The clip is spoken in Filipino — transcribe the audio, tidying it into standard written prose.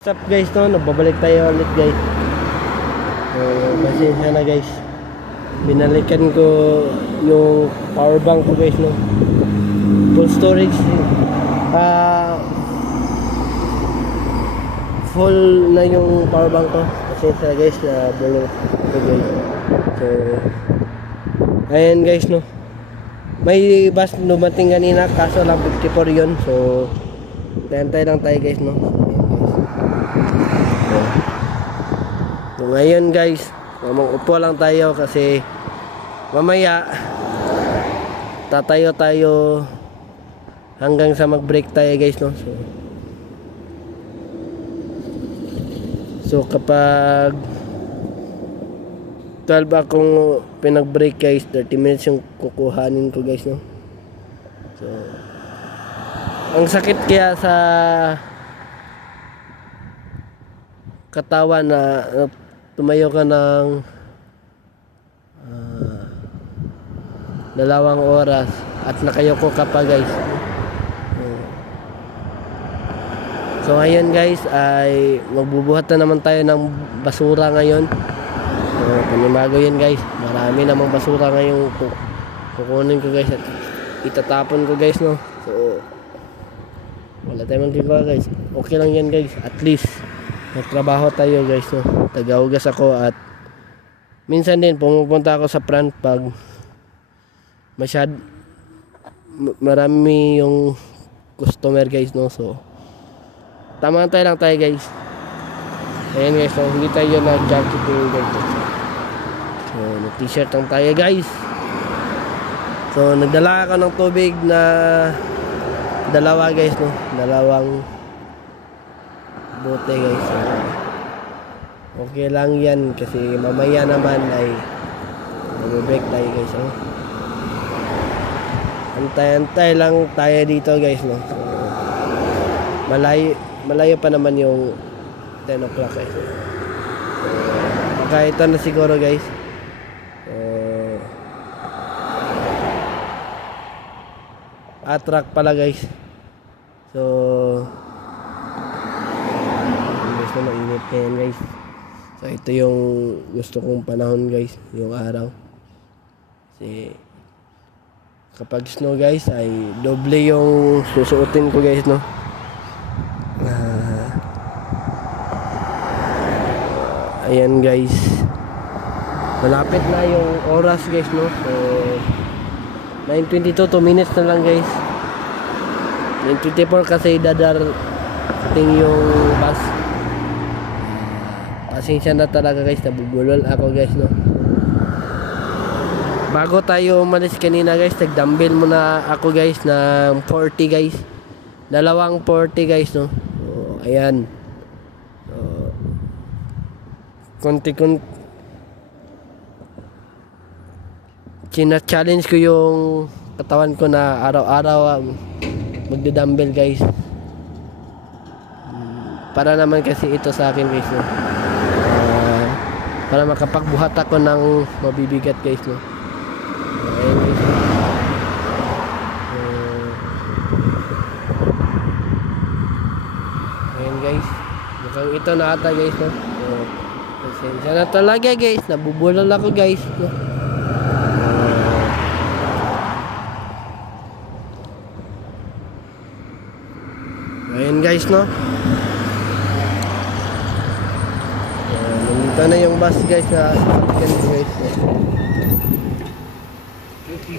What's up guys, no? Nagbabalik tayo ulit guys. Pasensya na guys. Binalikan ko yung power bank ko guys, no? Full storage. Full na yung power bank ko. Pasensya na guys na bulong ko guys. So, ayan guys, no? May bus dumating kanina kaso lang 54 yun. So, tantay lang tayo guys, no? So, ngayon guys, upo lang tayo kasi mamaya tatayo tayo hanggang sa mag-break tayo guys, no? So kapag 12 akong pinag-break guys, 30 minutes yung kukuhanin ko guys, no? So ang sakit kaya sa katawan na tumayo ka ng 2 oras at nakayoko ka pa guys. So ngayon guys ay magbubuhat na naman tayo ng basura ngayon. So panibago yun guys, marami namang basura ngayon kukunin ko guys at itatapon ko guys, no? So wala tayong magagawa guys, okay lang yan guys, at least nagtrabaho tayo guys, no? Tagahugas ako at minsan din pumupunta ako sa front pag marami yung customer guys, no? So tamang tayo lang tayo guys. Ayan guys, no? Hindi tayo nag-jacket guys. So nag-t-shirt lang tayo guys. So nagdala ako ng tubig na dalawa guys, no? Dalawang bote guys. Okay lang yan kasi mamaya naman ay mag-break tayo guys, no? Antay-antay lang tayo dito guys, no? So, malayo pa naman yung 10 o'clock guys. Baka ito na siguro guys. Attract pala guys. So guys, na mainit yan guys. So ito yung gusto kong panahon guys, yung araw. Kasi kapag snow guys ay doble yung susuotin ko guys, no? Ayan guys, malapit na yung oras guys, no? So 9:22, 2 minutes na lang guys. 9:24 kasi dadating yung bus. Pasensya na talaga guys, nabubulol ako guys, no? Bago tayo umalis kanina guys, nag-dumbbell muna ako guys ng 40 guys. Dalawang 40 guys, no? So, ayan. So, china-challenge ko yung katawan ko na araw-araw magda-dumbbell guys. Para naman kasi ito sa akin guys, no? Para makapagbuhat ako ng mabibigat guys, no? Ayan guys. Ayan guys, mukhang ito na ata guys, no? Pasensya na talaga guys, nabubulol ako guys, no? Ayan guys, no? Nandito na yung bus guys na sasakyan guys. Okay.